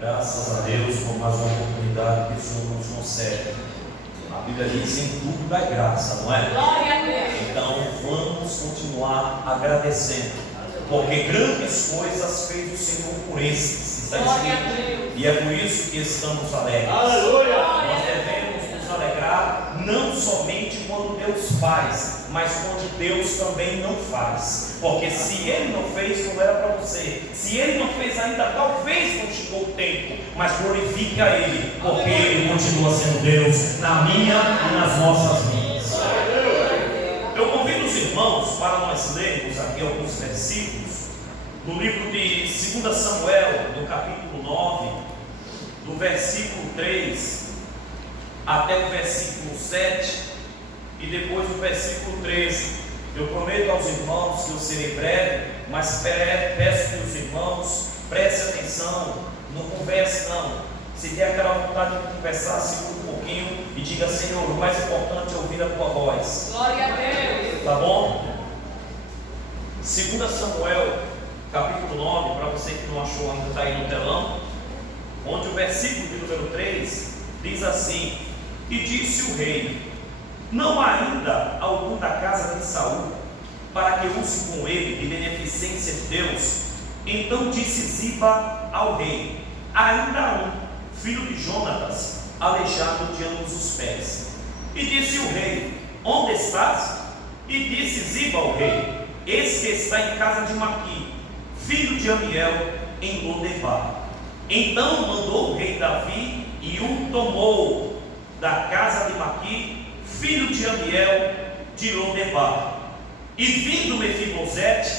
Graças a Deus por mais uma oportunidade que o Senhor nos concede. A Bíblia diz: em tudo dá graça, não é? Glória a Deus. Então vamos continuar agradecendo, porque grandes coisas fez o Senhor por esses. Está Glória a escrito. Deus. E é por isso que estamos alegres. Aleluia! Nós devemos nos alegrar não somente quando Deus faz, mas quando Deus também não faz. Porque se Ele não fez, não era para você. Se Ele não fez ainda, talvez não chegou o tempo. Mas glorifique a Ele, porque Ele continua sendo Deus na minha e nas nossas vidas. Eu convido os irmãos para nós lermos aqui alguns versículos do livro de 2 Samuel, do capítulo 9, do versículo 3 até o versículo 7 e depois do versículo 13. Eu prometo aos irmãos que eu serei breve, mas peço que os irmãos prestem atenção, não converse não. Se der aquela vontade de conversar, segura um pouquinho e diga: Senhor, o mais importante é ouvir a tua voz. Glória a Deus. Tá bom? 2 Samuel, capítulo 9, para você que não achou ainda, está aí no telão, onde o versículo de número 3 diz assim: e disse o rei: não há ainda algum da casa de Saul, para que use com ele de beneficência de Deus? Então disse Ziba ao rei: ainda há um, filho de Jonatas, aleijado de ambos os pés. E disse o rei: onde estás? E disse Ziba ao rei: eis que está em casa de Maqui, filho de Amiel, em Lodebar. Então mandou o rei Davi e o tomou da casa de Maqui, filho de Amiel, de Lodebar. E vindo Mefibosete,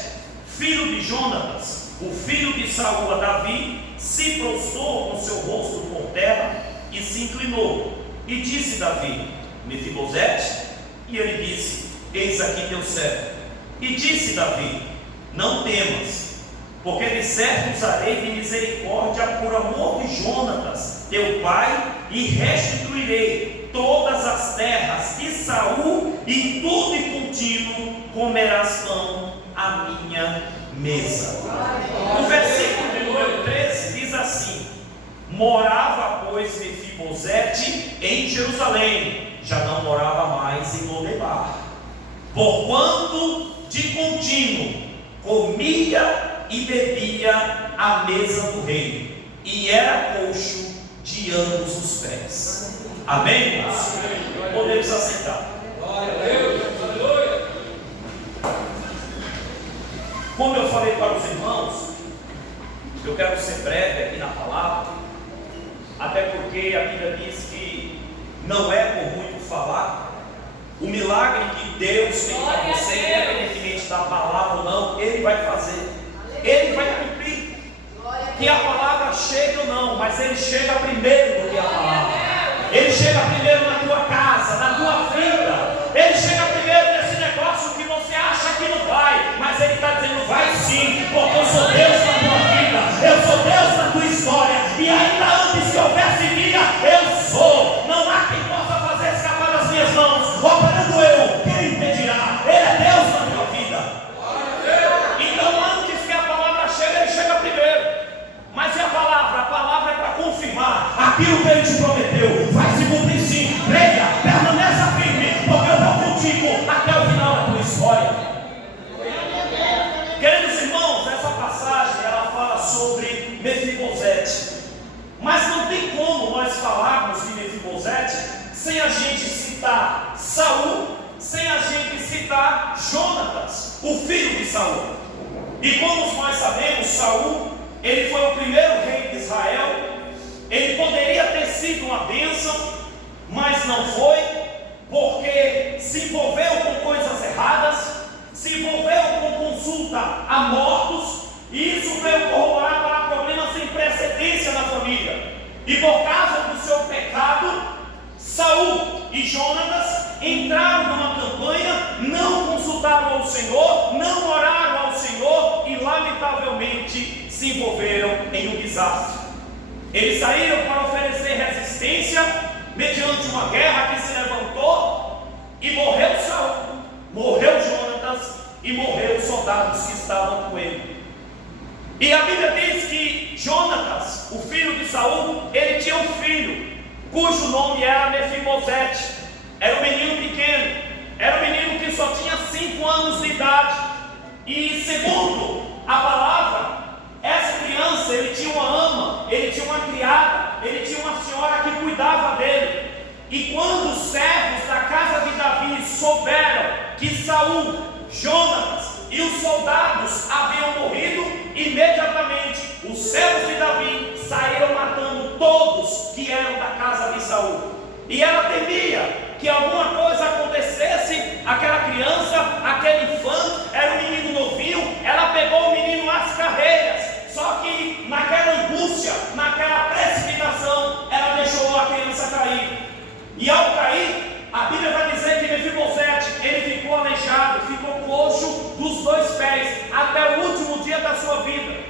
filho de Jonatas, o filho de Saul, a Davi, se prostrou com seu rosto por terra e se inclinou. E disse Davi: Mefibosete? E ele disse: eis aqui teu servo. E disse Davi: não temas, porque de certo usarei de misericórdia por amor de Jonatas, teu pai, e restituirei todas as terras de Saul, e tudo e contínuo comerás pão à minha mesa. O versículo de número 13 diz assim: morava, pois, Mefibosete em Jerusalém, já não morava mais em Lodebar, porquanto de contínuo comia e bebia à mesa do rei, e era coxo de ambos os pés. Amém, irmãos? Podemos aceitar. Glória a Deus! Aleluia! Como eu falei para os irmãos, eu quero ser breve aqui na palavra, até porque a Bíblia diz que não é por muito falar. O milagre que Deus tem para você, independentemente da palavra ou não, Ele vai fazer, Ele vai cumprir. Que a palavra chegue ou não, mas Ele chega primeiro do que a palavra. Ele chega primeiro na tua casa, na tua vida. Ele chega primeiro nesse negócio que você acha que não vai, mas Ele está dizendo: vai sim, porque eu sou Deus na tua vida, eu sou Deus na tua história, e ainda antes que houvesse vida, eu sou. Não há quem possa fazer escapar das minhas mãos. Operando eu, quem impedirá? Ele é Deus na tua vida. Então antes que a palavra chegue, Ele chega primeiro. Mas e a palavra? A palavra é para confirmar aquilo que Ele te prometeu. Vai se cumprir sim. Creia, permaneça firme, porque eu vou contigo até o final da tua história. Queridos irmãos, essa passagem ela fala sobre Mefibosete. Mas não tem como nós falarmos de Mefibosete sem a gente citar Saul, sem a gente citar Jonatas, o filho de Saul. E como nós sabemos, Saul, ele foi o primeiro rei de Israel. Ele poderia ter sido uma bênção, mas não foi, porque se envolveu com coisas erradas, se envolveu com consulta a mortos, e isso veio corroborar para problemas sem precedência na família. E por causa do seu pecado, Saul e Jonatas entraram numa campanha, não consultaram ao Senhor, não oraram ao Senhor e lamentavelmente se envolveram em um desastre. Eles saíram para oferecer resistência mediante uma guerra que se levantou, e morreu Saul, morreu Jonatas e morreu os soldados que estavam com ele. E a Bíblia diz que Jonatas, o filho de Saul, ele tinha um filho, cujo nome era Mefibosete. Era um menino pequeno, era um menino que só tinha 5 anos de idade. E segundo a palavra, essa criança, ele tinha uma ama, ele tinha uma criada, ele tinha uma senhora que cuidava dele. E quando os servos da casa de Davi souberam que Saul, Jonatas e os soldados haviam morrido, imediatamente os servos de Davi saíram matando todos que eram da casa de Saul. E ela temia que alguma coisa acontecesse àquela criança, aquele infante, era um menino novinho. Ela pegou o menino às carreiras, só que naquela angústia, naquela precipitação, ela deixou a criança cair. E ao cair, a Bíblia vai dizer que Mefibosete, ele ficou aleijado, ficou coxo dos 2 pés, até o último dia da sua vida.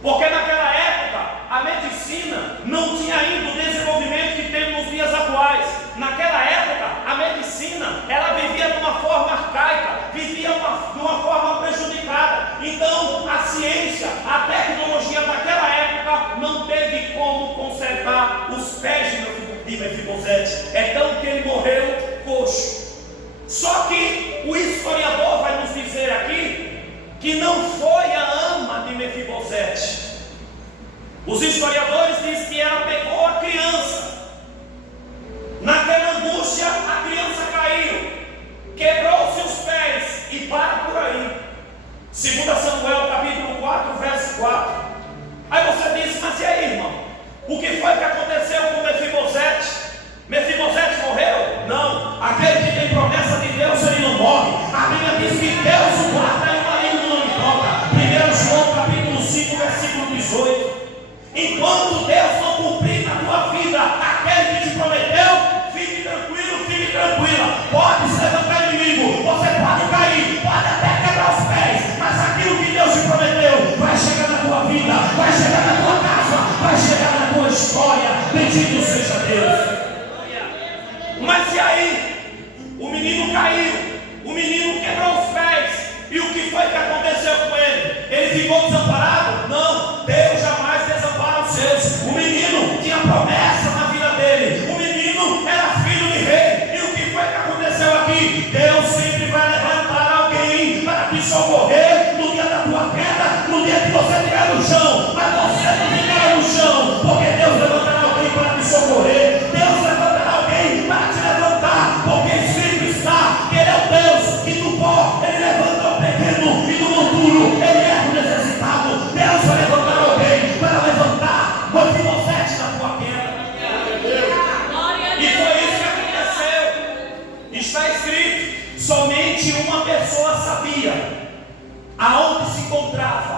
Porque naquela época, a medicina não tinha ainda o desenvolvimento que tem nos dias atuais. Naquela época, a medicina, ela vivia de uma forma arcaica, vivia de uma forma prejudicada. Então, a ciência, a tecnologia daquela época não teve como conservar os pés de Mefibosete. Então que ele morreu coxo. Só que o historiador vai nos dizer aqui que não foi a ama de Mefibosete. Os historiadores dizem que ela pegou a criança. Naquela angústia, a criança caiu, quebrou seus pés e para por aí. 2 Samuel capítulo 4, verso 4. Aí você diz, mas e aí, irmão? O que foi que aconteceu com Mefibosete? Mefibosete morreu? Não. Aquele que tem promessa de Deus, ele não morre. A Bíblia diz que Deus o guarda e o maligno não lhe toca. 1 João capítulo 5, versículo 18. Enquanto Deus não cumprir na tua vida aquele que te prometeu, fique tranquilo, fique tranquila. Pode se levantar inimigo, você pode cair, pode até quebrar os pés, mas aquilo que Deus te prometeu vai chegar na tua vida, vai chegar na tua casa, vai chegar na tua história. Bendito seja Deus. Mas e aí? O menino caiu, o menino quebrou os pés. E o que foi que aconteceu com ele? Ele ficou desamparado? Não, Deus jamais desampara os seus. O menino tinha promessa na vida dele, o menino era filho de rei. E o que foi que aconteceu aqui? Deus sempre vai levantar alguém para te socorrer no dia da tua queda, no dia que você estiver no chão. Mas você não ficará no chão, porque Deus levantará alguém para te socorrer. Deus levantará alguém para te levantar, porque escrito está que Ele é o Deus que do pó Ele levanta o pequeno e do monturo Ele é o necessitado. Deus vai levantar alguém para levantar Mefibosete na tua queda. E foi isso que aconteceu. Está escrito: somente uma pessoa sabia aonde se encontrava,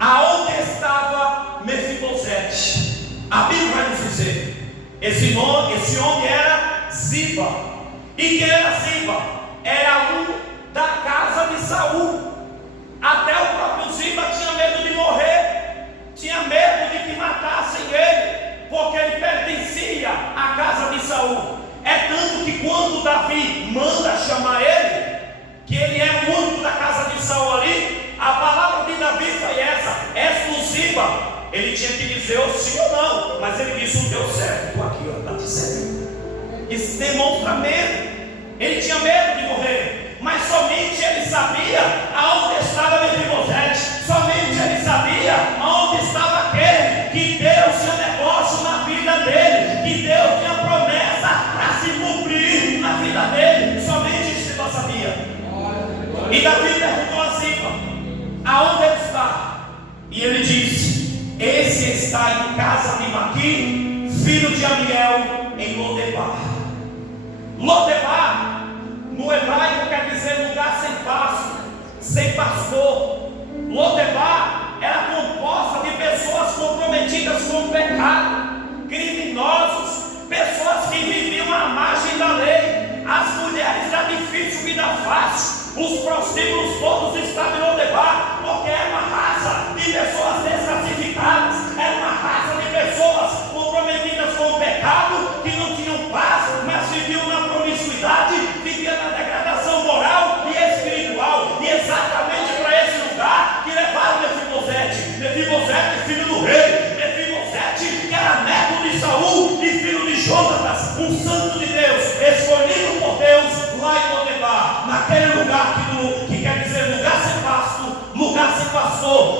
aonde estava Mefibosete. A Bíblia vai nos dizer: esse homem era Ziba. E quem era Ziba? Era um da casa de Saul. Até o próprio Ziba tinha medo de morrer, tinha medo de que matassem ele, porque ele pertencia à casa de Saul. É tanto que quando Davi manda chamar ele, que ele é o único da casa de Saul ali, a palavra de Davi foi essa: és tu Ziba? Ele tinha que dizer ou sim ou não, mas ele disse o teu servo. Estou aqui, ó, está te servindo. Isso demonstra medo. Ele tinha medo de morrer, mas somente ele sabia aonde estava Mefibosete. Somente ele sabia aonde estava aquele que Deus tinha negócio na vida dele, que Deus tinha promessa para se cumprir na vida dele. Somente Ziba sabia. E Davi perguntou a Ziba: aonde ele está? E ele disse: esse está em casa de Maqui, filho de Amiel, em Lodebar. Lodebar, no hebraico, quer dizer lugar sem pasto, sem pastor. Lodebar era composta de pessoas comprometidas com o pecado, criminosos, pessoas que viviam à margem da lei. As mulheres da difícil vida fácil, os prostíbulos todos estavam em Lodebar, porque era uma raça de pessoas desclassificadas, era uma raça de pessoas comprometidas com o pecado, que não tinham paz, mas viviam na promiscuidade, viviam na degradação moral e espiritual. E exatamente para esse lugar que levaram Mefibosete, filho do rei, Mefibosete, que era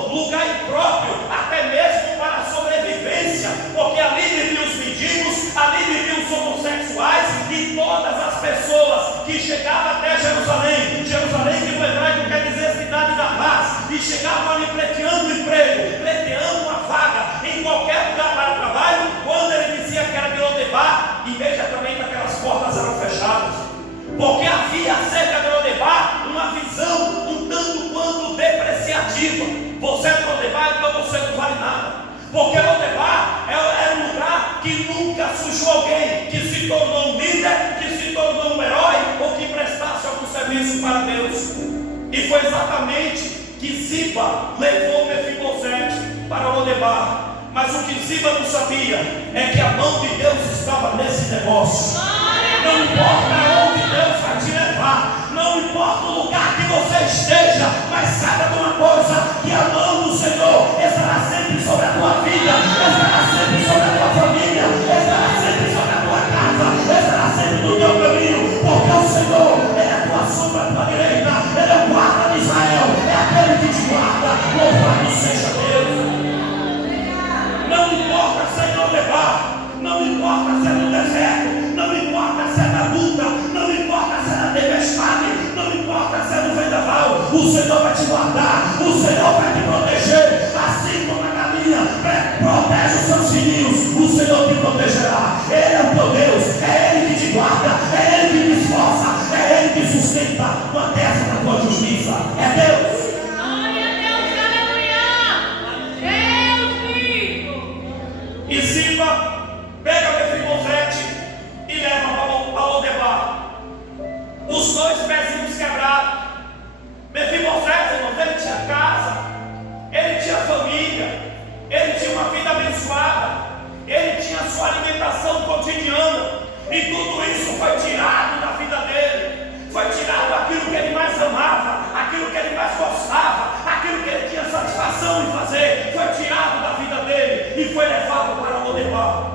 tornou lugar impróprio, até mesmo para a sobrevivência, porque ali viviam os mendigos, ali viviam os homossexuais e todas as pessoas que chegavam até Jerusalém. Jerusalém, que no hebraico quer dizer cidade da paz, e chegavam ali pleiteando emprego, pleiteando uma vaga em qualquer lugar para trabalho. Quando ele dizia que era de Lodebar, imediatamente aquelas portas eram fechadas, porque havia acerca de Lodebar uma visão um tanto quanto depreciativa. Você é de Lodebar, então você não vale nada, porque Lodebar era um lugar que nunca sujou alguém, que se tornou um líder, que se tornou um herói, ou que prestasse algum serviço para Deus. E foi exatamente que Ziba levou Mefibosete para Lodebar. Mas o que Ziba não sabia é que a mão de Deus estava nesse negócio. Não importa onde Deus vai te levar, não importa o lugar que você esteja, mas saiba de uma coisa, que a mão do Senhor estará sempre sobre a tua vida, estará sempre sobre a tua família, estará sempre sobre a tua casa, estará sempre no teu caminho, porque o Senhor, Ele é a tua sombra, a tua direita, Ele é o guarda de Israel, é aquele que te guarda. Louvado seja Deus. Não importa se é no levar, não importa se é no deserto, não importa se é na luta, não importa se é na tempestade, não importa se é no vendaval, o Senhor vai te guardar, o Senhor vai te proteger, assim como a galinha protege os seus filhinhos, o Senhor te protegerá. Ele é o teu Deus, é Ele que te guarda, é Ele que te esforça, é Ele que sustenta com a destra da tua justiça, é Deus. E Ziba pega Mefibosete e leva para Lodebar. Os dois pezinhos quebrados. Mefibosete, irmãos, ele tinha casa, ele tinha família, ele tinha uma vida abençoada, ele tinha sua alimentação cotidiana, e tudo isso foi tirado da vida dele. Foi tirado aquilo que ele mais amava, aquilo que ele mais gostava, aquilo que ele tinha satisfação em fazer, foi tirado da vida dele e foi levado para Lodebar.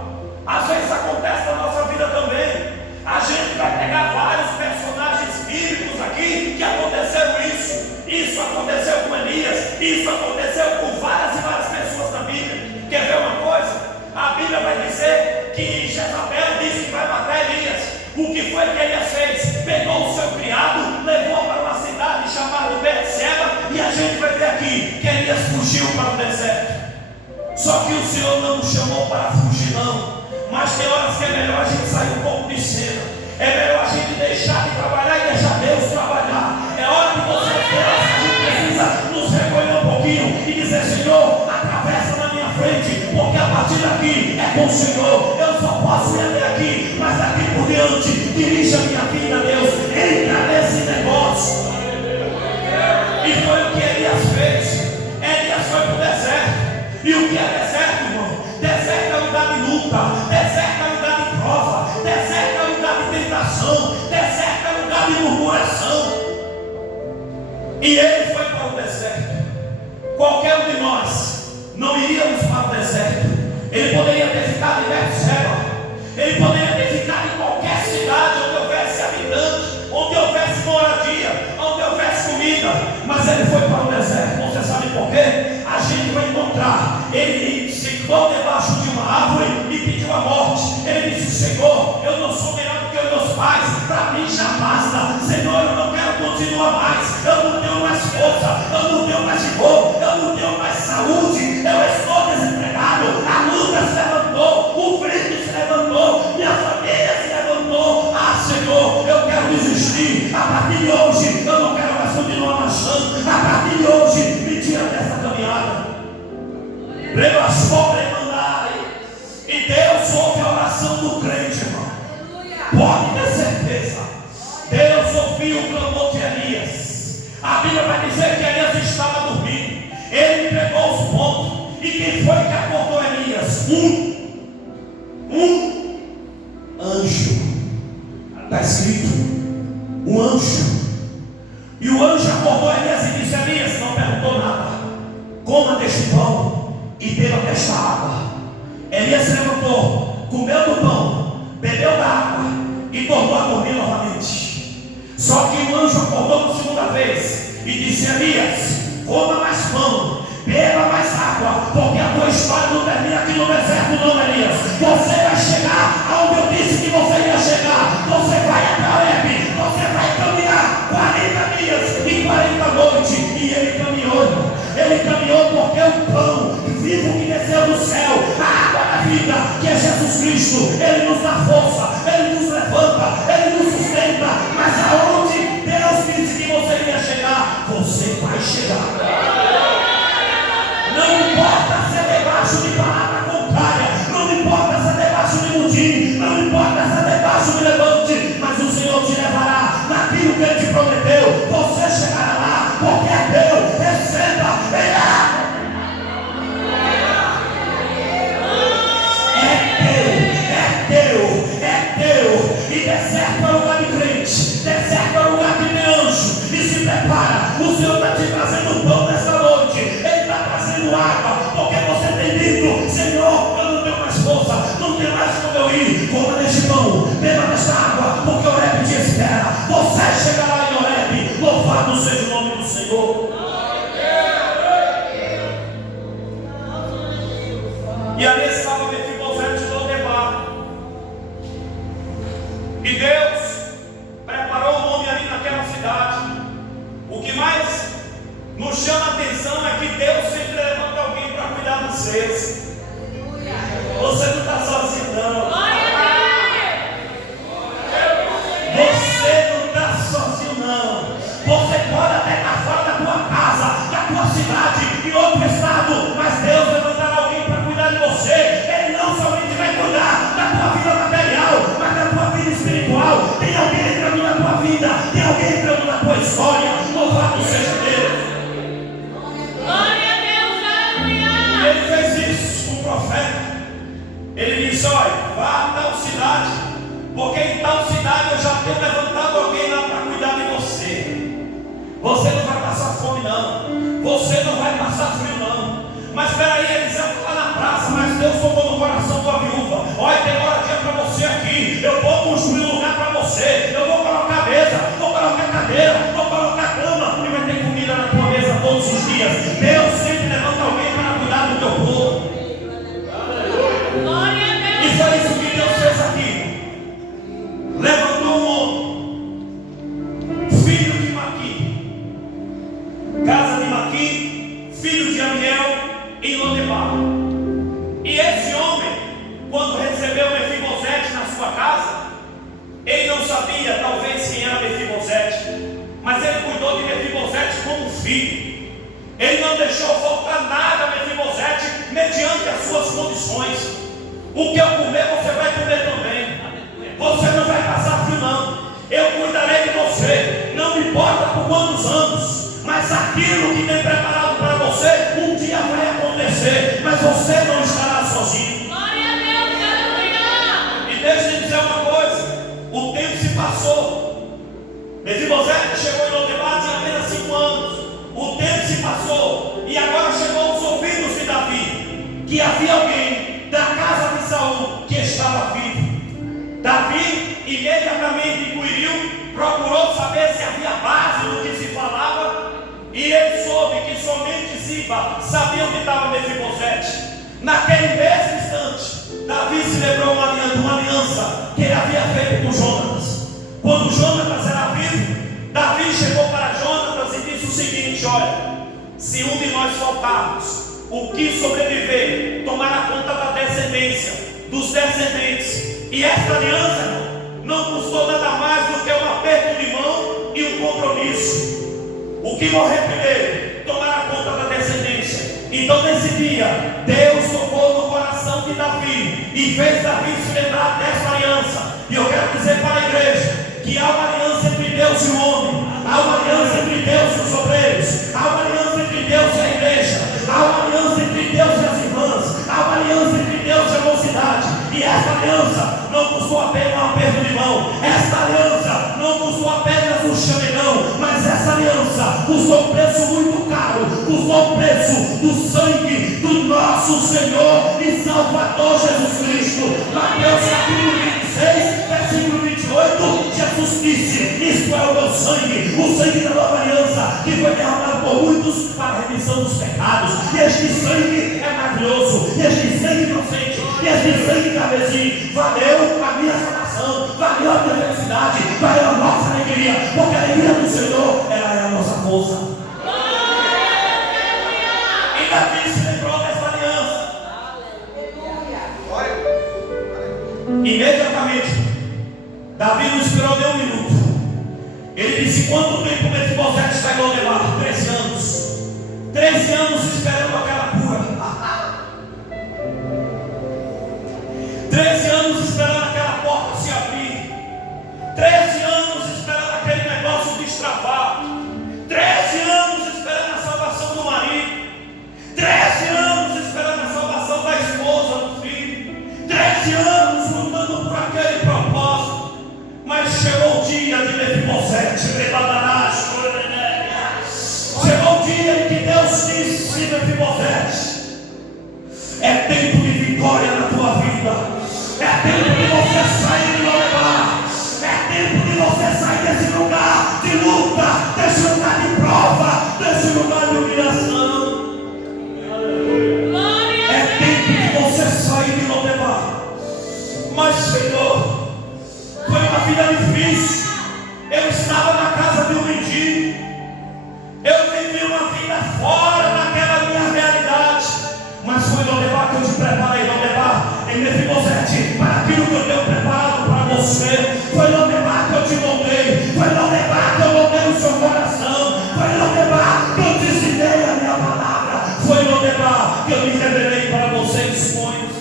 Às vezes acontece na nossa vida também. A gente vai pegar vários personagens bíblicos aqui que aconteceram isso. Isso aconteceu com Elias, isso aconteceu com várias e várias pessoas na Bíblia. Quer ver uma coisa? A Bíblia vai dizer que Jezabel disse que vai matar Elias. O que foi que Elias fez? Pegou o seu criado, levou para uma cidade chamada Betseba, e a gente vai ver aqui que Elias fugiu para o deserto. Só que o Senhor não nos chamou para fugir, não. Mas tem horas que é melhor a gente sair um pouco de cena. É melhor a gente deixar de trabalhar e deixar Deus trabalhar. É hora de você ter, a gente precisa nos recolher um pouquinho e dizer: Senhor, atravessa na minha frente, porque a partir daqui é com o Senhor. Eu só posso ir até aqui, mas daqui por diante dirija a minha vida, Deus. Entra nesse negócio. E foi o que Elias fez. Elias foi para o deserto. E o que é deserto, irmão? Deserto é lugar de luta, deserto é lugar de prova, deserto é lugar de tentação, deserto é lugar de murmuração. E ele foi para o deserto. Qualquer um de nós não iríamos para o deserto. Ele poderia ter ficado em Betseba, ele poderia ter ficado em qualquer cidade onde houvesse habitante, onde houvesse moradia, onde houvesse comida, mas ele foi para o deserto. Você sabe por quê? A gente vai encontrar, ele sentou debaixo de uma árvore e pediu a morte. Ele disse: Senhor, eu não sou melhor do que os meus pais, para mim já basta. Senhor, eu não quero continuar mais, eu não tenho mais força, eu não tenho mais vigor, eu não tenho mais saúde, eu estou desempregado, a luta se levantou, o frio se levantou, minha família se levantou. Ah, Senhor, eu quero desistir, a partir de hoje eu não quero mais continuar marchando, a partir de hoje me tira dessa caminhada. Premas pobres mandarem. E Deus ouve a oração do crente, irmão. Pode ter certeza. Deus ouviu o clamor de Elias. A Bíblia vai dizer que Elias estava dormindo. Ele entregou os pontos. E quem foi que acordou Elias? Um anjo. Está escrito: um anjo. E o anjo acordou Elias e disse: Elias, não perguntou nada, coma deste pão e beba desta água. Elias se levantou, comeu do pão, bebeu da água e tornou a dormir novamente. Só que o anjo acordou por segunda vez e disse: Elias, coma mais pão, Beba mais água, porque a tua história não termina aqui no deserto, não, Elias. Você vai chegar aonde eu disse que você ia chegar. Você vai até Horebe, você vai caminhar 40 dias e 40 noites. E ele caminhou. Ele caminhou porque o pão vivo que desceu do céu, a água da vida, que é Jesus Cristo, ele nos dá força, ele nos levanta, ele nos sustenta. Mas aonde Deus disse que você ia chegar, você vai chegar. Não importa se é debaixo de palavra contrária, não importa se é debaixo de mudim, não importa se é debaixo de levante, mas o Senhor te levará naquilo que Ele te prometeu. Você chegará lá, porque é Deus. Receba, é teu. E deserto é lugar de crente, deserto é lugar de anjo. E se prepara, o Senhor está te trazendo pão nessa noite. Ele está trazendo água, porque você tem dito: Senhor, eu não tenho mais força, não tenho mais como eu ir. Coma deste pão, beba desta água, porque Horebe te espera. Você chegará em Horebe. Louvado seja o nome do Senhor. E ali estava Mefibosete de Lodebar. E Deus preparou um homem ali naquela cidade. O que mais nos chama a atenção é que Deus sempre levanta alguém para cuidar dos seus. Você não está sozinho, não. Você não está sozinho, não. Você pode até estar fora da tua casa, da tua cidade, em outro estado, mas Deus levantará alguém para cuidar de você. Ele não somente vai cuidar da tua vida material, mas da tua vida espiritual. Tem alguém entrando na tua vida, tem alguém entrando na tua história. Louvado seja Deus. Glória a Deus, aleluia. E ele fez isso com o profeta. Ele disse: olha, vá a tal cidade, porque em tal cidade eu já tenho levantado alguém lá para cuidar de você. Você não vai passar fome, não. Você não vai passar frio, não. Mas espera aí, Eliseu está lá na praça, mas Deus tocou no coração da viúva. Olha, tem moradia para você aqui. Eu vou construir um lugar para você. Eu vou colocar mesa, vou colocar cadeira, vou colocar cama, e vai ter comida na tua mesa todos os dias. Deus sempre levanta alguém para cuidar do teu povo. Glória a Deus. E foi isso que Deus fez aqui. Levantou um homem, filho de Maqui, casa de Maqui, filho de Amiel, em Lodebar. E esse homem, quando recebeu Mefibosete na sua casa, ele não sabia talvez quem era Mefibosete, mas ele cuidou de Mefibosete como filho. Ele não deixou faltar nada a Mefibosete mediante as suas condições. O que eu comer, você vai comer também. Você não vai passar frio, não. Eu cuidarei de você. Não me importa por quantos anos, mas aquilo que tem preparado para você, um dia vai acontecer. Mas você não estará sozinho. Glória a Deus, aleluia. E deixa eu dizer uma coisa: o tempo se passou. Mefibosete chegou em Lodebar, tinha apenas 5 anos. O tempo se passou, e agora chegou aos ouvidos de Davi que havia alguém da casa de Saul que estava vivo. Davi imediatamente inquiriu, procurou saber se havia base no que se falava, e ele soube que somente Ziba sabia onde estava Mefibosete. Naquele mesmo instante, Davi se lembrou uma aliança que ele havia feito com Jonatas. Quando Jonatas era vivo, Davi chegou para Jonatas e disse o seguinte: olha, se um de nós faltarmos, o que sobreviver tomará conta da descendência, dos descendentes. E esta aliança, irmão, não custou nada mais do que um aperto de mão e um compromisso. O que morrer primeiro tomará conta da descendência. Então nesse dia, Deus tocou no coração de Davi e fez Davi se lembrar dessa aliança. E eu quero dizer para a igreja que há uma aliança entre Deus e o homem, há uma aliança entre Deus e os obreiros, há uma aliança entre Deus e a igreja, há uma aliança entre Deus e as irmãs, há uma aliança entre Deus e a mocidade. E essa aliança não custou apenas um aperto de mão, essa aliança não custou apenas um chamelão, mas essa aliança custou um preço muito caro, custou o preço do sangue do nosso Senhor e Salvador Jesus Cristo. Mateus capítulo 26, versículo 28, Jesus disse: isto é o meu sangue, o sangue da nova aliança, que foi derramado por muitos para a remissão remissão dos pecados. E este sangue é maravilhoso, e este sangue inocente, e este sangue carmesim valeu a minha salvação, valeu a minha felicidade, valeu a nossa alegria, porque a alegria do Senhor ela é a nossa força. E Davi se lembrou dessa aliança. Imediatamente, Davi não esperou nem um minuto. Ele disse: quanto tempo Mefibosete está em Lodebar? 13 anos. 13 anos esperando aquela cura. 13 anos esperando aquela porta se abrir. 13 anos esperando aquele negócio destravar. 13 anos esperando a salvação do marido. 13 anos esperando a salvação da esposa, do filho. 13 anos lutando por aquele propósito. Mas chegou o dia de Mefibosete. Chegou o dia em que Deus disse: Mefibosete, é tempo de vitória na tua vida. É tempo de você sair de Lodebar. É tempo de você sair desse lugar de luta, desse lugar de prova, desse lugar de humilhação. É tempo de você sair de Lodebar. Mas, Senhor, foi uma vida difícil. Eu estava na casa de um mendigo. Eu vivi uma vida fora daquela minha realidade. Mas foi Lodebar que eu te preparei. Lodebar, em Mefibosete, para aquilo que eu tenho preparado para você. Foi Lodebar que eu te moldei. Foi Lodebar que eu moldei o seu coração. Foi Lodebar que eu te ensinei a minha palavra. Foi Lodebar que eu me revelei para você em sonhos.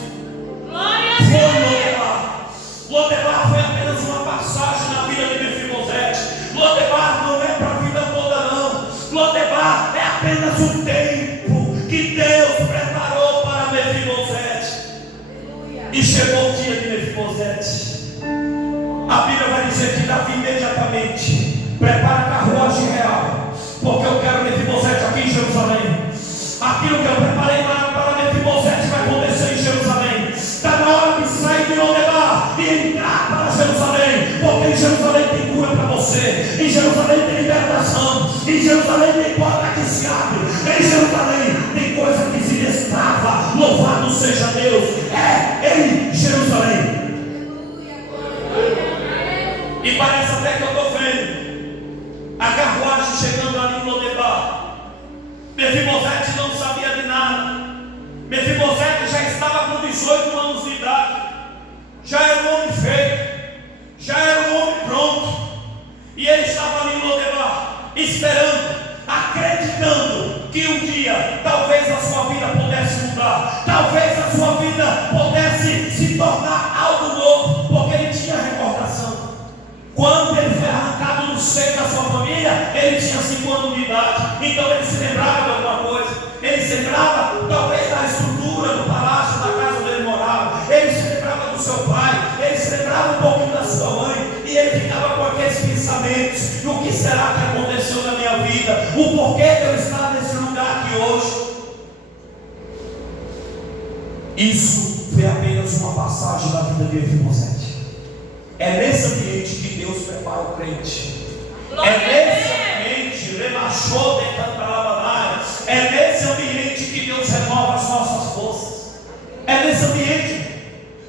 Foi Lodebar. Lodebar foi apenas uma passagem na vida de Mefibosete. Lodebar não é para a vida toda, não. Lodebar é apenas o tempo que Deus preparou para Mefibosete. E chegou o dia de Mefibosete. A Bíblia vai dizer que Davi imediatamente prepara a carruagem real, porque eu quero Mefibosete aqui em Jerusalém. Aquilo que eu preparei para Mefibosete vai acontecer em Jerusalém. Está na hora de sair de Lodebar e entrar para Jerusalém, porque em Jerusalém tem cura para você, em Jerusalém tem libertação, em Jerusalém tem porta que se abre, em Jerusalém tem coisa que se destrava. Louvado seja Deus, é em Jerusalém. E parece até que eu estou vendo a carruagem chegando ali em Lodebar. Mefibosete não sabia de nada. Mefibosete já estava com 18 anos de idade. Já era um homem feito. Já era um homem pronto. E ele estava ali em Lodebar, esperando, acreditando que um dia talvez a sua vida pudesse mudar. Talvez a sua vida pudesse se tornar algo novo, porque ele tinha recordação. Quando ele foi arrancado do seio da sua família, ele tinha 5 anos de idade. Então ele se lembrava de alguma coisa. Ele se lembrava talvez da estrutura do palácio, da casa onde ele morava. Ele se lembrava do seu pai. Ele se lembrava um pouquinho da sua mãe. E ele ficava com aqueles pensamentos: o que será que aconteceu na minha vida? O porquê de eu estar nesse lugar aqui hoje? Isso foi apenas uma passagem da vida de Mefibosete. É nesse ambiente que Deus prepara o crente. É nesse ambiente, remachou de cantarabanaia. É nesse ambiente que Deus renova as nossas forças. É nesse ambiente.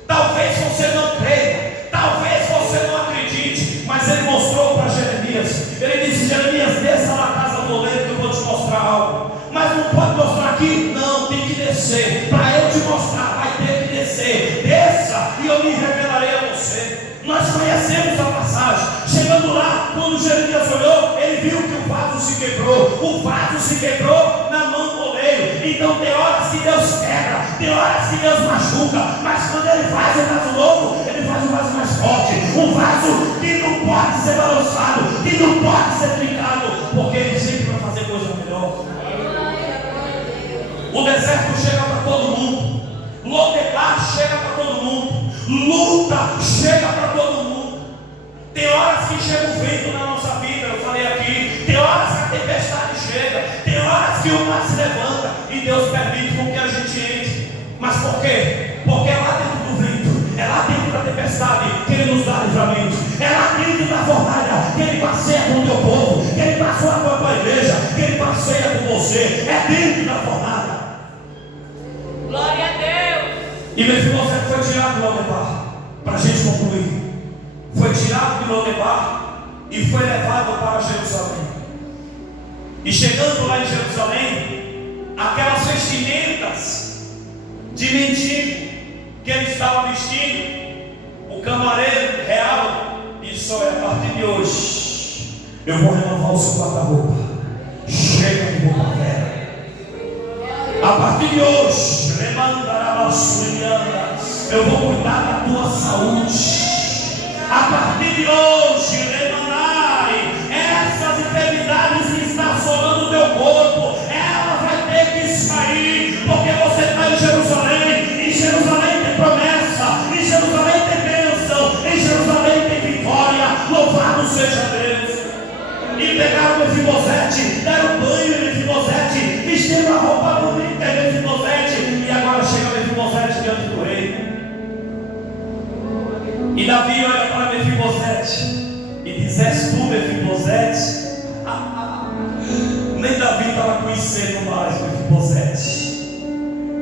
Talvez você não creia, talvez você não acredite, mas ele mostrou para Jeremias. Ele disse: Jeremias, desça na casa do oleiro que eu vou te mostrar algo. Mas não pode mostrar aqui? Não, tem que descer. Para eu te mostrar, vai ter que descer. Desça e eu me revelarei a você. Nós conhecemos a passagem. Chegando lá, quando Jeremias olhou, ele viu que o vaso se quebrou. O vaso se quebrou na mão do oleiro. Então tem horas que Deus quebra, tem horas que Deus machuca, mas quando ele faz um vaso novo, ele faz um vaso mais forte, um vaso que não pode ser balançado, que não pode ser trincado, porque ele sempre vai fazer coisa melhor. O deserto chega para todo mundo. Lodebar chega para todo mundo. Luta chega para todo mundo. Tem horas que chega o vento na nossa vida, eu falei aqui. Tem horas que a tempestade chega. Tem horas que o mar se levanta e Deus permite com que a gente entre. Mas por quê? Porque é lá dentro do vento, é lá dentro da tempestade que Ele nos dá livramento. É lá dentro da fornalha que Ele passeia com o teu povo, que Ele passeia com a tua igreja, que Ele passeia com você. É dentro E Mefibosete foi tirado de Lodebar. Para a gente concluir, foi tirado de Lodebar e foi levado para Jerusalém. E chegando lá em Jerusalém, aquelas vestimentas de mendigo que ele estava vestindo, o camareiro real disse: olha, a partir de hoje eu vou renovar o seu guarda-roupa. Chega de roupa velha. A partir de hoje, eu vou cuidar da tua saúde. A partir de hoje, essas enfermidades que estão assolando o teu corpo, ela vai ter que sair, porque você está em Jerusalém. Em Jerusalém tem promessa, em Jerusalém tem bênção, em Jerusalém tem vitória. Louvado seja Deus. E pegaram Mefibosete, deram banho em Mefibosete, vestiram a roupa bonita em Mefibosete, e agora chega Mefibosete diante do rei. E Davi olha para Mefibosete e diz: és tu, Mefibosete? Nem Davi estava conhecendo mais Mefibosete.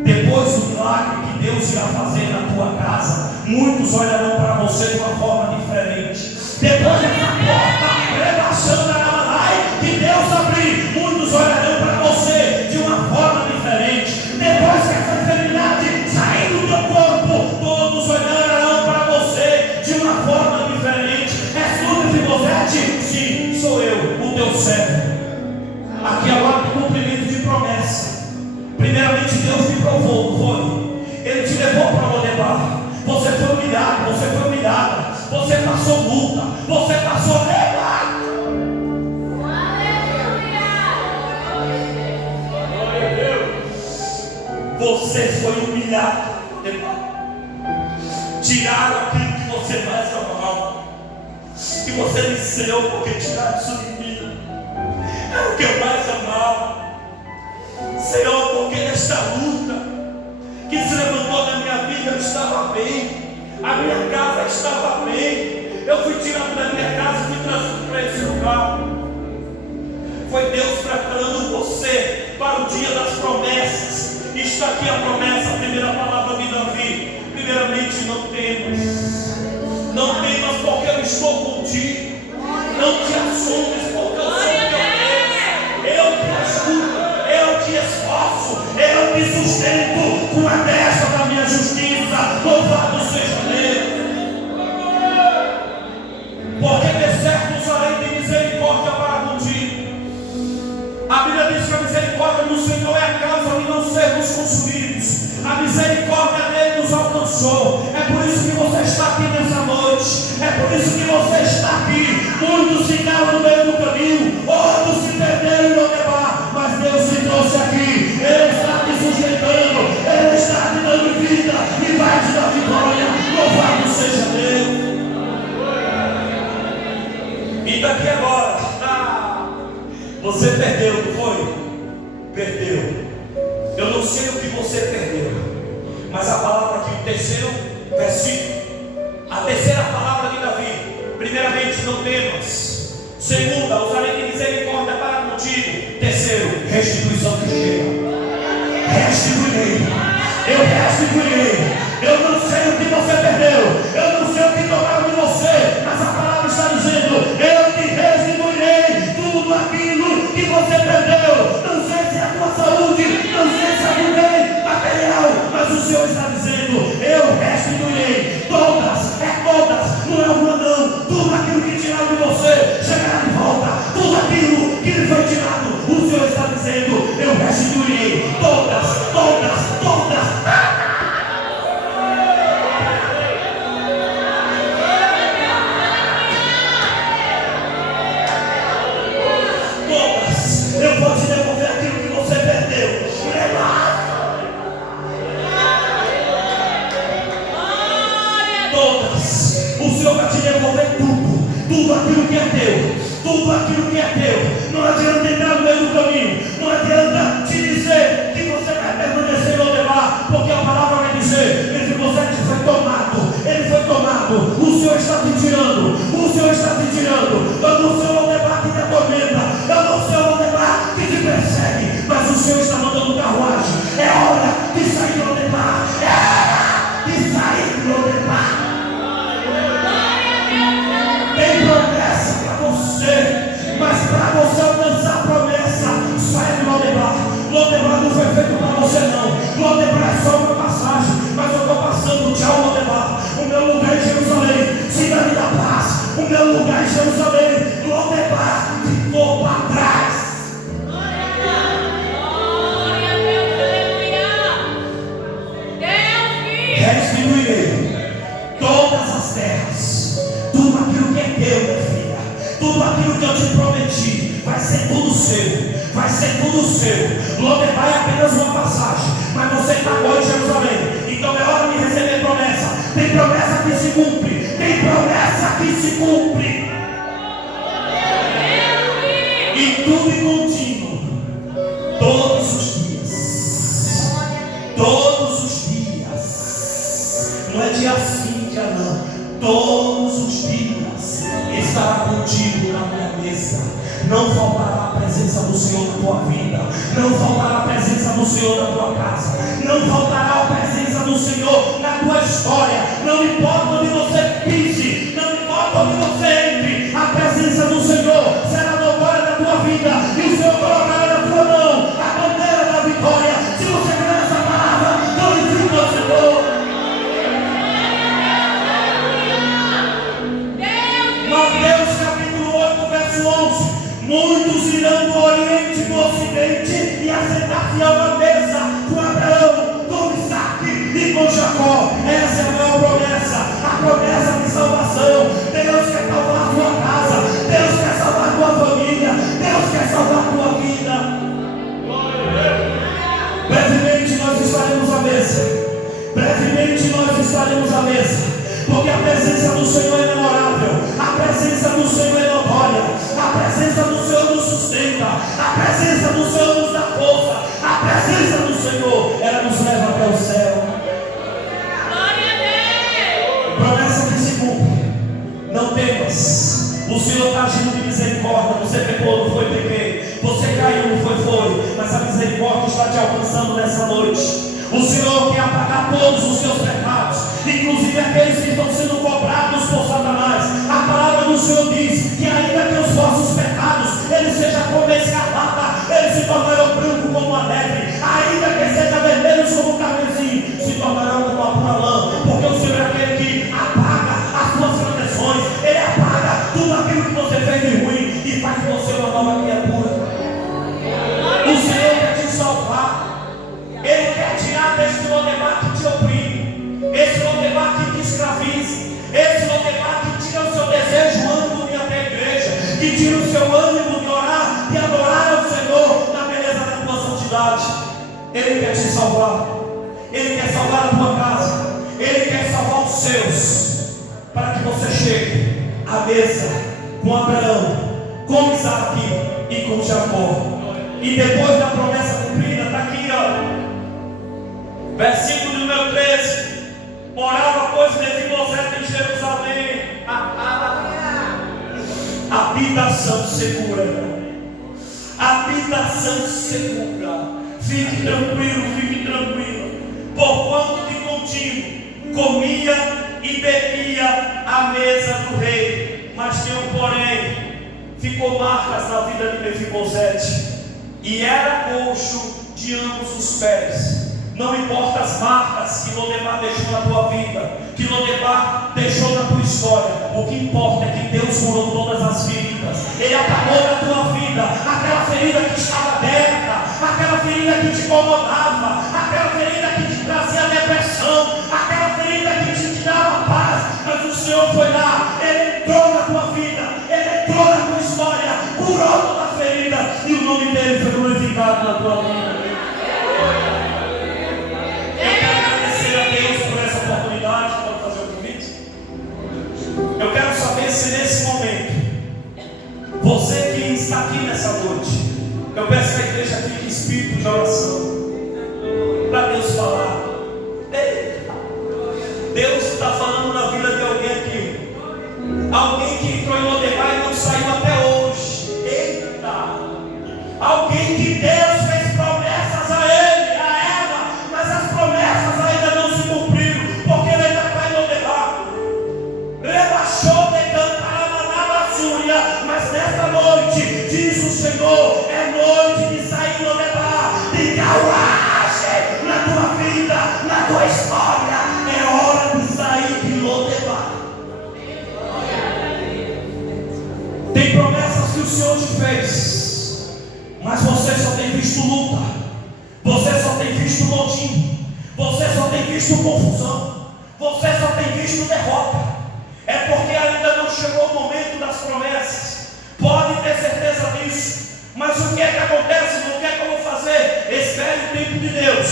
Depois do milagre que Deus irá fazer na tua casa, muitos olharão para você de uma forma diferente. Depois dessa porta rebaixando a Namanai que Deus abrir, muitos olharão para você de uma forma diferente. Depois que essa enfermidade sair do teu corpo, todos olharão para você de uma forma diferente. És tu, Mefibosete? Sim, sou eu, o teu servo. Aqui agora tem cumprimento de promessa. Primeiramente Deus te provou, não foi? Ele te levou para Lodebar. Você foi humilhado, você foi humilhada, você passou luta, você passou debate. Você foi humilhado, tiraram aquilo que você mais amava, e você dizeu: porque tiraram isso de mim, era o que eu mais amava. Senhor, porque nesta luta que se levantou na minha vida, eu estava bem, a minha casa estava bem, eu fui tirado da minha casa e fui trazido para esse lugar. Foi Deus preparando você para o dia das promessas. Está aqui a promessa, a primeira palavra de Davi. Primeiramente, não temas, porque eu estou contigo. Não te assumes, porque eu sou teu Deus. Eu te ajudo, eu te esforço, eu te sustento com a destra da minha justiça. Louvado seja Deus. Porque de certo usarei de misericórdia para contigo. A Bíblia diz que a misericórdia do Senhor é a causa de não sermos consumidos. A misericórdia dele nos alcançou. É por isso que você está aqui nessa noite. É por isso que você está aqui. Muitos ficaram no meio do caminho, outros se perderam em Lodebar, mas Deus te trouxe aqui. Ele está te sustentando, Ele está te dando vida e vai te dar vitória. Louvado seja Deus. E daqui agora, você perdeu, não foi? Perdeu. Eu não sei o que você perdeu, mas a palavra aqui, o terceiro versículo, a terceira palavra de Davi: primeiramente, não temas. Segunda, usarei de misericórdia para contigo. Terceiro, restituição que chega. Restituirei. Eu restituirei. Eu não sei o que você perdeu, eu não sei o que tomaram de você, mas a palavra está dizendo: eu te restituirei tudo aquilo que você perdeu. Não sei se é a tua saúde, não sei se é o bem material, mas o Senhor está dizendo: eu restituirei todas, não é uma não, tudo aquilo que tiraram de você chegará de volta. Tudo aquilo que lhe foi tirado, o Senhor está dizendo: eu restituirei todas. Eu vou te devolver aquilo que você perdeu. Todas. O Senhor vai te devolver tudo aquilo que é teu. Tudo aquilo que é teu. Não adianta entrar no meio do caminho. Não adianta te dizer que você vai permanecer em Lodebar, porque a palavra vai dizer: Mefibosete foi tomado. Ele foi tomado. O Senhor está te tirando. O Senhor está te tirando. Eu não sei o Lodebar que te atormenta. Eu não sei o Lodebar que te persegue. Mas o Senhor está mandando carruagem. É hora de sair do Lodebar. É hora tudo seu. Lodebar é apenas uma passagem, mas você está agora em Jerusalém. Então é hora de receber promessa. Tem promessa que se cumpre. Tem promessa que se cumpre. E tudo e contínuo. Todos os dias. Todos os dias. Não é dia sim, dia não. Todos os dias estará contigo na minha mesa. Não faltará a presença do Senhor na tua vida. Não faltará a presença do Senhor na tua casa. Não faltará a presença do Senhor na tua história. Não importa onde você pise, não importa onde você entre, a presença do Senhor será notória na tua vida. E o Senhor colocará na tua mão a bandeira da vitória. Se você crê nessa palavra, glorifique o Senhor. Mateus capítulo 8, verso 11. Muitos irão do Oriente e do Ocidente e assentar-se a uma mesa com Abraão, com Isaac e com Jacó. Essa é a maior promessa, a promessa de salvação. Deus quer salvar a tua casa, Deus quer salvar a tua família, Deus quer salvar a tua vida. Brevemente nós estaremos à mesa. Brevemente nós estaremos à mesa. Porque a presença do Senhor é memorável, a presença do Senhor é notória, a presença do Senhor nos sustenta, a presença do Senhor nos dá força, a presença do Senhor, ela nos leva até o céu. Glória a Deus. Promessa que se cumpre. Não temas, o Senhor está agindo de misericórdia. Você pecou, não foi, pequei. Você caiu, não foi, mas a misericórdia está te alcançando nessa noite. O Senhor quer apagar todos os seus pecados, inclusive aqueles que estão sendo cobrados por Satanás. A palavra do Senhor diz que ainda que os vossos pecados eles sejam como a escarlata, eles se tornarão brancos como a neve. Ainda que sejam vermelhos como o carmesim, se tornarão como a pura lã. Porque o Senhor é aquele que apaga as tuas transgressões. Ele apaga tudo aquilo que você fez de ruim e faz de você uma nova criatura. O Senhor quer te salvar. Ele quer tirar deste Lodebar que te oprime, esse Lodebar que te escraviza, esse Lodebar que tira o seu desejo, ânimo de ir até a igreja, que tira o seu ânimo de orar, de adorar ao Senhor na beleza da tua santidade. Ele quer te salvar, Ele quer salvar a tua casa, Ele quer salvar os seus, para que você chegue à mesa com Abraão, com Isaac e com Jacó. E depois da promessa cumprida, está aqui, ó. Versículo número 13. Morava, pois, Mefibosete em Jerusalém. Habitação segura. Habitação segura. Fique tranquilo. Porquanto de contínuo comia e bebia à mesa do rei. Mas tem um porém. Ficou marcas na vida de Mefibosete. E era coxo de ambos os pés. Não importa as marcas que Lodebar deixou na tua vida, que Lodebar deixou na tua história. O que importa é que Deus curou todas as feridas. Ele apagou da tua vida aquela ferida que estava aberta, aquela ferida que te incomodava, aquela ferida que te trazia depressão, aquela ferida que te tirava paz. Mas o Senhor foi lá, Ele entrou na tua vida, Ele entrou na tua história, curou toda a ferida e o nome dele foi glorificado na tua vida. Eu quero saber se nesse momento, você que está aqui nessa noite, eu peço que a igreja fique em espírito de oração, para Deus falar. Deus está falando na vida de alguém aqui, alguém que entrou em Lodebar e não saiu até hoje. Eita! Alguém que Deus fez promessas a ele, a ela, mas as promessas ainda não se cumpriram, porque ele ainda está em Lodebar. Rebaixou de cantar, mas nesta noite, diz o Senhor, é noite de sair do Lodebar, de carruagem na tua vida, na tua história. É hora de sair de Lodebar. Tem promessas que o Senhor te fez, mas você só tem visto luta, você só tem visto motim, você só tem visto confusão, você só tem visto derrota. É porque ainda não chegou o momento das promessas. Pode ter certeza disso. Mas o que é que acontece? No que é que de Deus.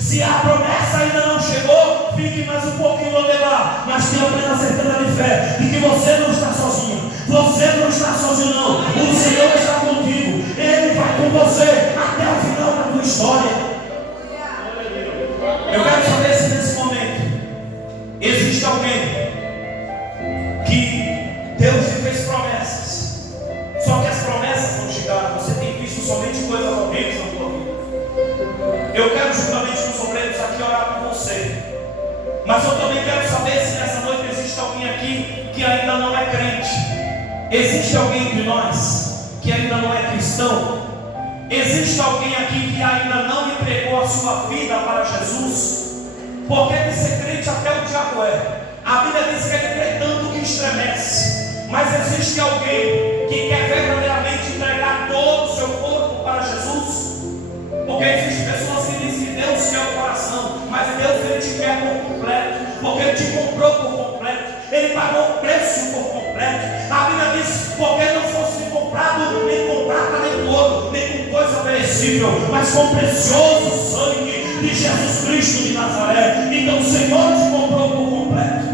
Se a promessa ainda não chegou, fique mais um pouquinho no Lodebar, mas tenha plena certeza de fé de que você não está sozinho. Você não está sozinho, não. O Senhor está contigo. Ele vai com você até o final da tua história. Eu quero saber se nesse momento existe alguém que Deus lhe fez promessas, só que as promessas não chegaram. Você tem visto somente coisas horríveis na tua vida. Eu quero juntamente com os obreiros aqui orar por você, mas eu também quero saber se nessa noite existe alguém aqui que ainda não é crente. Existe alguém entre nós que ainda não é cristão? Existe alguém aqui que ainda não entregou a sua vida para Jesus? Porque de ser crente até o diabo é. A Bíblia diz que ele crê tanto que estremece. Mas existe alguém que quer verdadeiramente entregar todo o seu corpo para Jesus? Porque existem pessoas que dizem que Deus quer o coração, mas Deus ele te quer por completo, porque ele te comprou por completo, ele pagou o preço por completo. A Bíblia diz: porque não fosse comprado nem com prata nem com ouro, nem com coisa perecível, mas com o precioso sangue de Jesus Cristo de Nazaré. Então o Senhor te comprou por completo.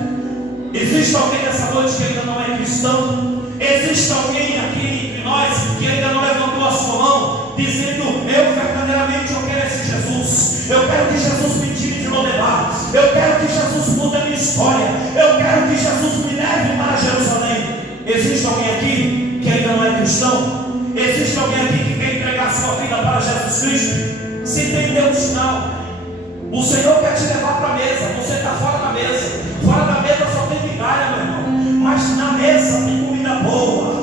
Existe alguém nessa noite que ainda não é cristão? Existe alguém aqui entre nós que ainda não levantou a sua mão, dizendo: eu verdadeiramente eu quero esse Jesus, eu quero que Jesus me tire de Lodebar, eu quero que Jesus mude a minha história, eu quero que Jesus me leve para Jerusalém. Existe alguém aqui que ainda não é cristão? Existe alguém aqui que quer entregar a sua vida para Jesus Cristo? Se tem, dê um sinal. O Senhor quer te levar para a mesa. Você está fora da mesa. Fora da mesa só tem migalha, meu irmão. Mas na mesa tem comida boa.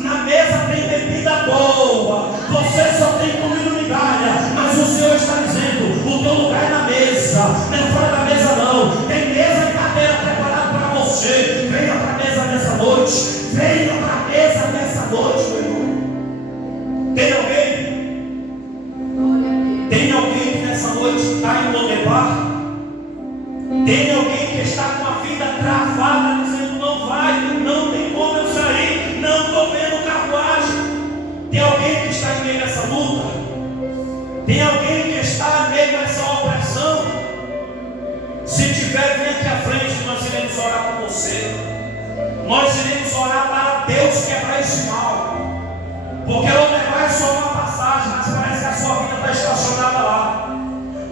Na mesa tem bebida boa. Você só tem comido migalha. Mas o Senhor está dizendo: o teu lugar é na mesa. Não é fora da mesa, não. Tem mesa e cadeira preparada para você. Venha para a mesa nessa noite. Venha para a mesa nessa noite, meu irmão. Tem alguém? Tem alguém que nessa noite está em Lodebar? Tem alguém que está com a vida travada, dizendo: não vai, não tem como eu sair, não estou vendo carruagem? Tem alguém que está em meio a essa luta? Tem alguém que está em meio a essa opressão? Se tiver, vem aqui à frente que nós iremos orar por você. Nós iremos orar para Deus quebrar esse mal. Porque Lodebar é só uma passagem, mas parece que a sua vida está estacionada lá.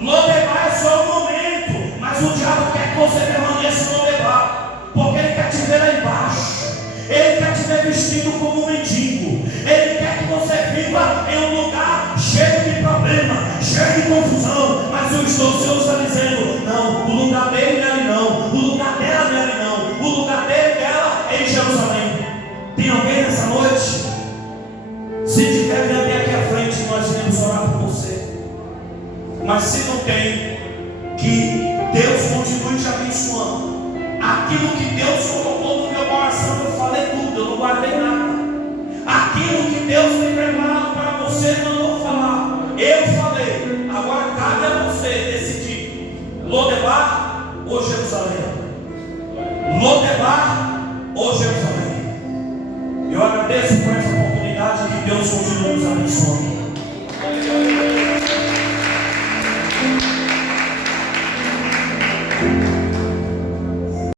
Lodebar é só um momento, mas o diabo quer que você permaneça no Lodebar, porque ele quer te ver lá embaixo. Ele quer te ver vestido como um mendigo. Ele quer que você viva em um lugar cheio de problema, cheio de confusão. Mas o Senhor está dizendo: não, o lugar dele não é ali não, o lugar dela não é ali não, o lugar dele dela é em Jerusalém. Tem alguém nessa noite? Se tiver, vem até aqui à frente, nós iremos orar por você. Mas se não tem, que Deus continue te abençoando. Aquilo que Deus colocou no meu coração, eu falei tudo, eu não guardei nada. Aquilo que Deus tem preparado para você, eu não vou falar. Eu falei, agora cabe a você decidir: Lodebar ou Jerusalém? Lodebar ou Jerusalém? Eu agradeço por essa oportunidade, que Deus continue nos abençoando.